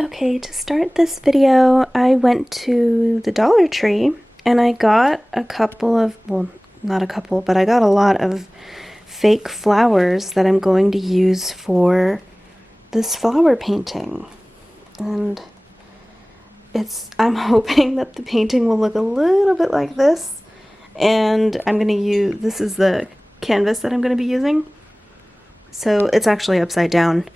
Okay, to start this video, I went to the Dollar Tree and I got a couple of, well, not a couple, but I got a lot of fake flowers that I'm going to use for this flower painting. And I'm hoping that the painting will look a little bit like this. And I'm going to use, this is the canvas that I'm going to be using. So it's actually upside down.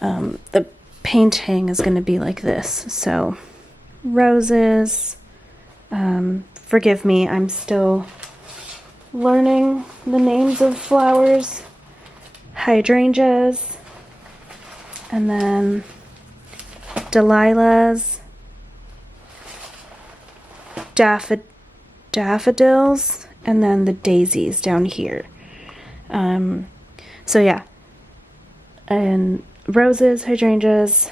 The painting is going to be like this. So roses, forgive me, I'm still learning the names of flowers, hydrangeas, and then Delilahs, daffodils, and then the daisies down here. So yeah, and roses, hydrangeas,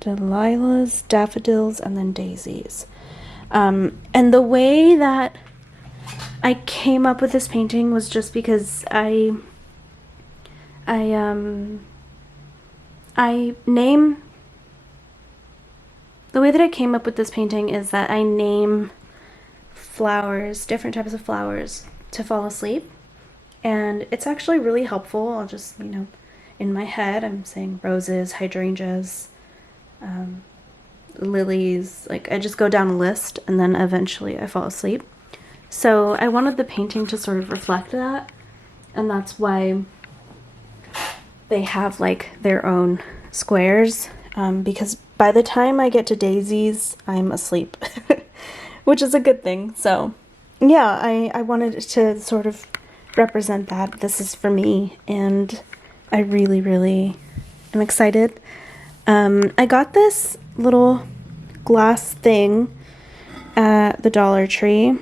Delilahs, daffodils, and then daisies. And the way that I came up with this painting was just because I name, the way that I came up with this painting is that I name flowers, different types of flowers, to fall asleep. And it's actually really helpful. I'll just, in my head, I'm saying roses, hydrangeas, lilies. Like, I just go down a list and then eventually I fall asleep. So I wanted the painting to sort of reflect that. And that's why they have like their own squares. Because by the time I get to daisies, I'm asleep, which is a good thing. So yeah, I wanted to sort of represent that. This is for me, and I really, really am excited. I got this little glass thing at the Dollar Tree.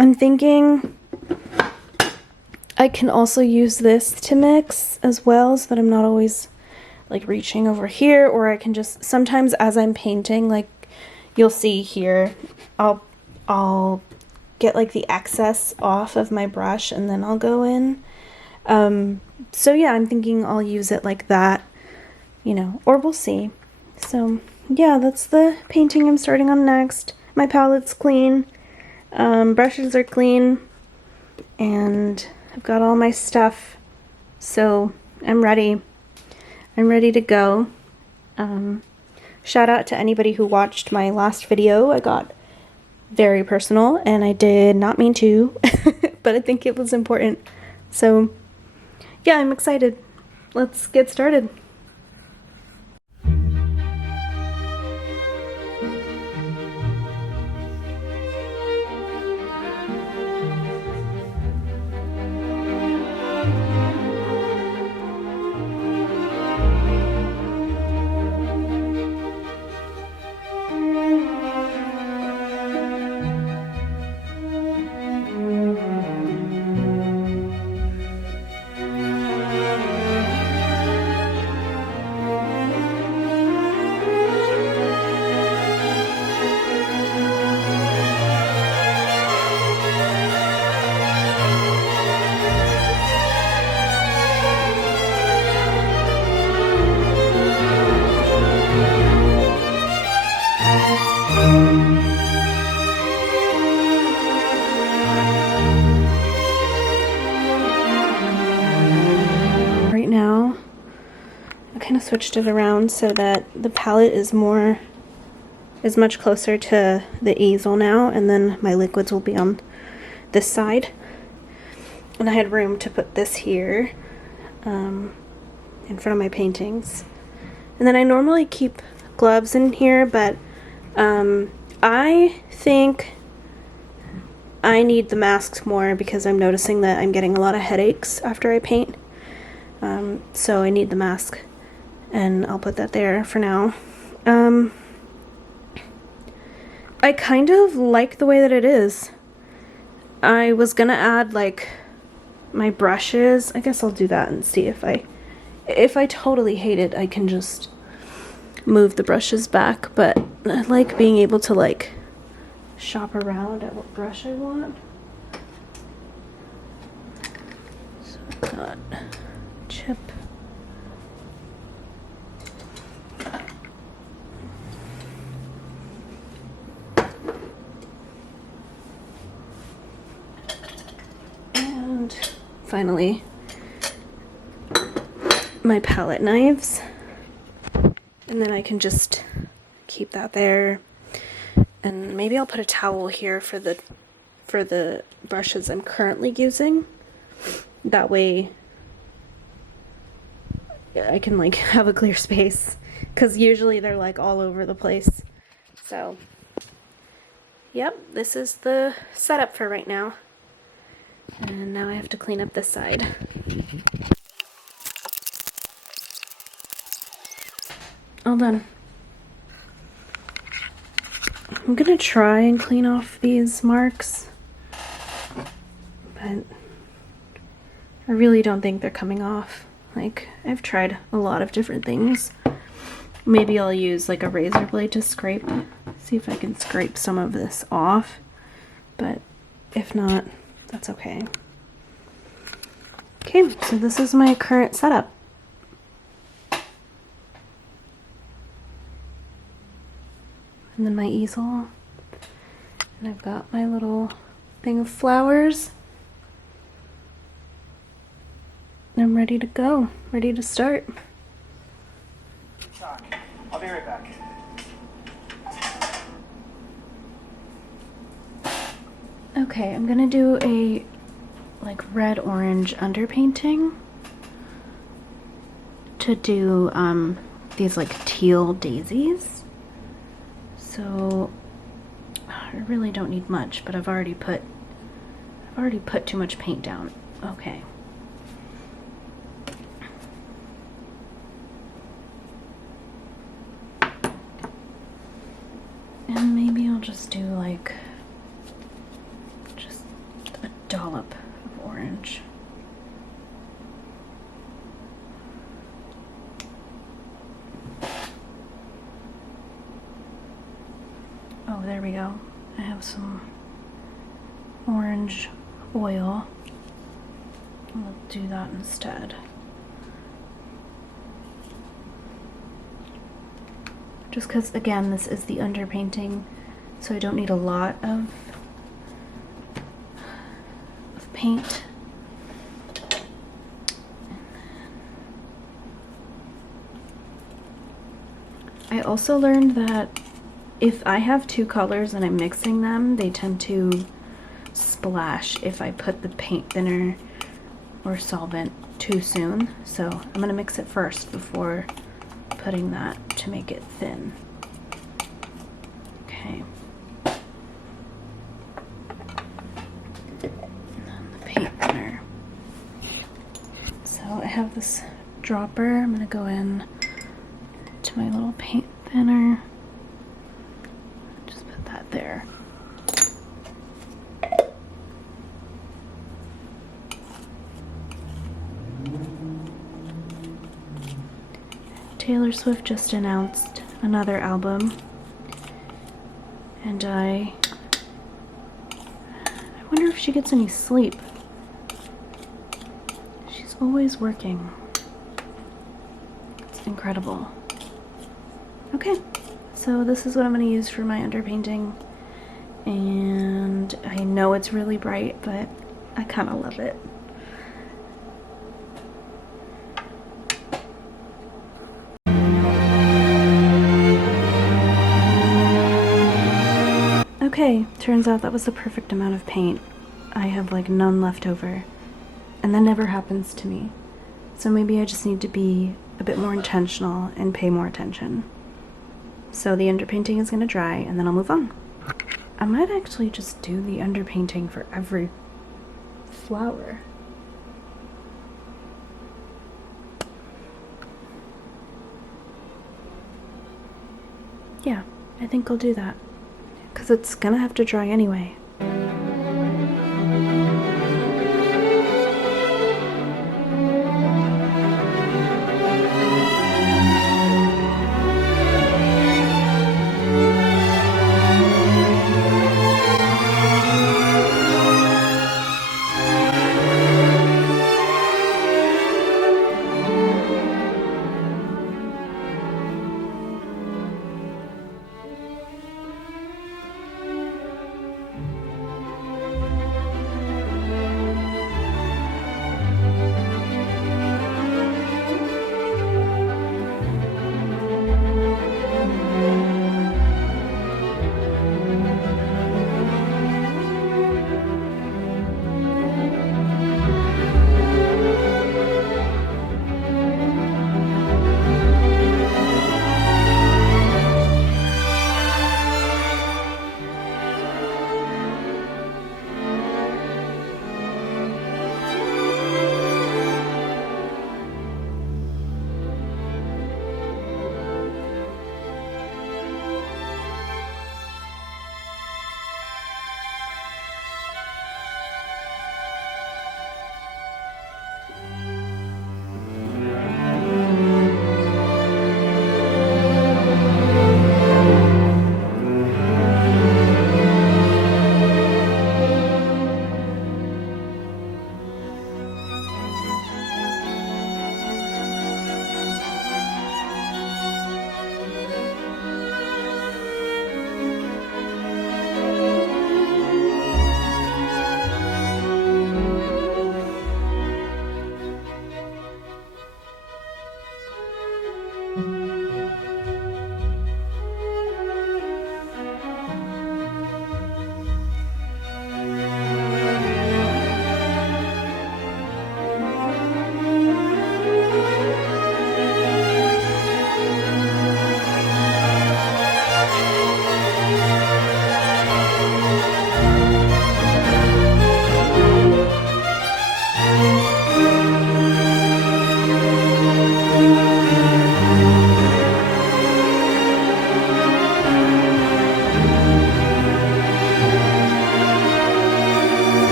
I'm thinking I can also use this to mix as well, so that I'm not always like reaching over here, or I can just, sometimes as I'm painting, like you'll see here, I'll get like the excess off of my brush and then I'll go in. So yeah, I'm thinking I'll use it like that, or we'll see. So yeah, that's the painting I'm starting on next. My palette's clean, brushes are clean, and I've got all my stuff, so I'm ready to go. Shout out to anybody who watched my last video. I got very personal and I did not mean to, but I think it was important. So yeah, I'm excited. Let's get started. Right now, I kind of switched it around so that the palette is much closer to the easel now, and then my liquids will be on this side. And I had room to put this here in front of my paintings. And then I normally keep gloves in here, but I think I need the masks more because I'm noticing that I'm getting a lot of headaches after I paint. So I need the mask, and I'll put that there for now. I kind of like the way that it is. I was gonna add like my brushes. I guess I'll do that and see if I totally hate it, I can just move the brushes back, but I like being able to like shop around at what brush I want. So I've got chip. finally my palette knives. And then I can just keep that there. And maybe I'll put a towel here for the brushes I'm currently using. That way I can like have a clear space, because usually they're like all over the place. So yep, this is the setup for right now. And now I have to clean up this side. All done. I'm gonna try and clean off these marks, but I really don't think they're coming off. Like, I've tried a lot of different things. Maybe I'll use like a razor blade to scrape, see if I can scrape some of this off, but if not, that's okay. Okay, so this is my current setup. And then my easel, and I've got my little thing of flowers. I'm ready to go, ready to start. Doc, I'll be right back. Okay, I'm gonna do a like red-orange underpainting to do these like teal daisies. So I really don't need much, but I've already put too much paint down. Okay. And maybe I'll just do like just a dollop of orange. Oh, there we go. I have some orange oil. I'll do that instead. Just because, again, this is the underpainting, so I don't need a lot of paint. I also learned that if I have two colors and I'm mixing them, they tend to splash if I put the paint thinner or solvent too soon. So I'm going to mix it first before putting that to make it thin. Okay. And then the paint thinner. So I have this dropper. I'm going to go in to my little paint thinner. Just put that there. Taylor Swift just announced another album, and I wonder if she gets any sleep. She's always working. It's incredible. Okay, so this is what I'm going to use for my underpainting, and I know it's really bright, but I kind of love it. Okay, turns out that was the perfect amount of paint. I have like none left over, and that never happens to me. So maybe I just need to be a bit more intentional and pay more attention. So the underpainting is going to dry, and then I'll move on. I might actually just do the underpainting for every flower. Yeah, I think I'll do that. Because it's gonna have to dry anyway.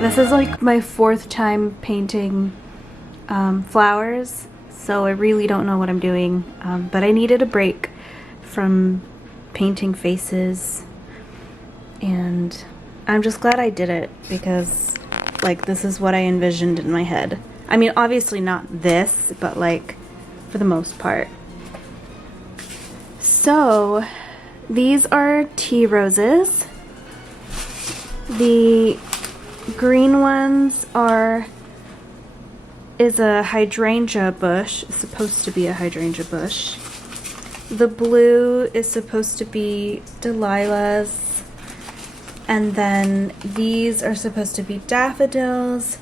This is like my 4th time painting flowers, so I really don't know what I'm doing, but I needed a break from painting faces, and I'm just glad I did it because like this is what I envisioned in my head. I mean, obviously not this, but like for the most part. So these are tea roses. The green ones is a hydrangea bush. It's supposed to be a hydrangea bush. The blue is supposed to be Delilah's. And then these are supposed to be daffodils.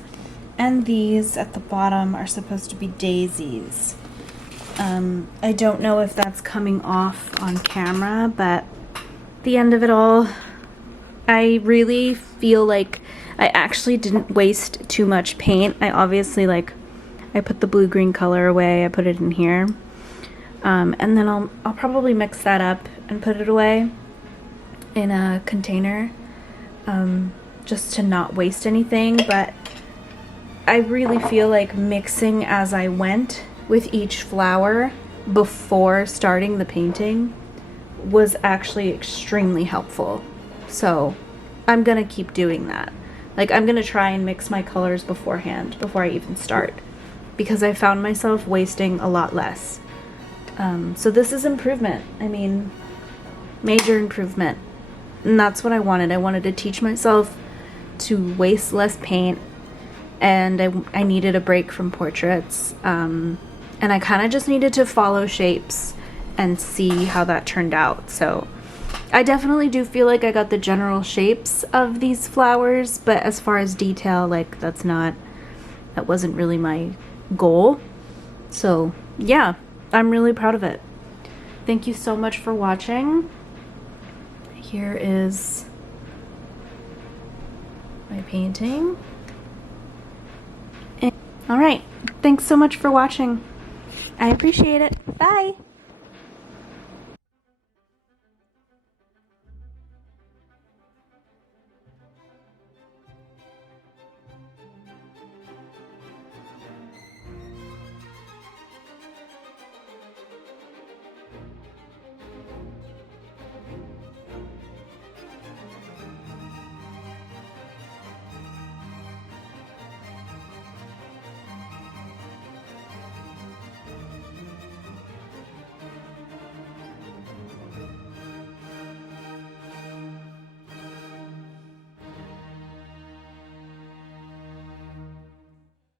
And these at the bottom are supposed to be daisies. I don't know if that's coming off on camera, but at the end of it all, I really feel like I actually didn't waste too much paint. I obviously I put the blue-green color away, I put it in here. And then I'll probably mix that up and put it away in a container, just to not waste anything. But I really feel like mixing as I went with each flower before starting the painting was actually extremely helpful. So I'm gonna keep doing that. Like, I'm gonna try and mix my colors beforehand, before I even start, because I found myself wasting a lot less. So this is improvement. I mean, major improvement. And that's what I wanted. I wanted to teach myself to waste less paint, and I needed a break from portraits. And I kind of just needed to follow shapes and see how that turned out. So I definitely do feel like I got the general shapes of these flowers, but as far as detail, like that wasn't really my goal. So yeah, I'm really proud of it. Thank you so much for watching. Here is my painting. All right, thanks so much for watching. I appreciate it. Bye.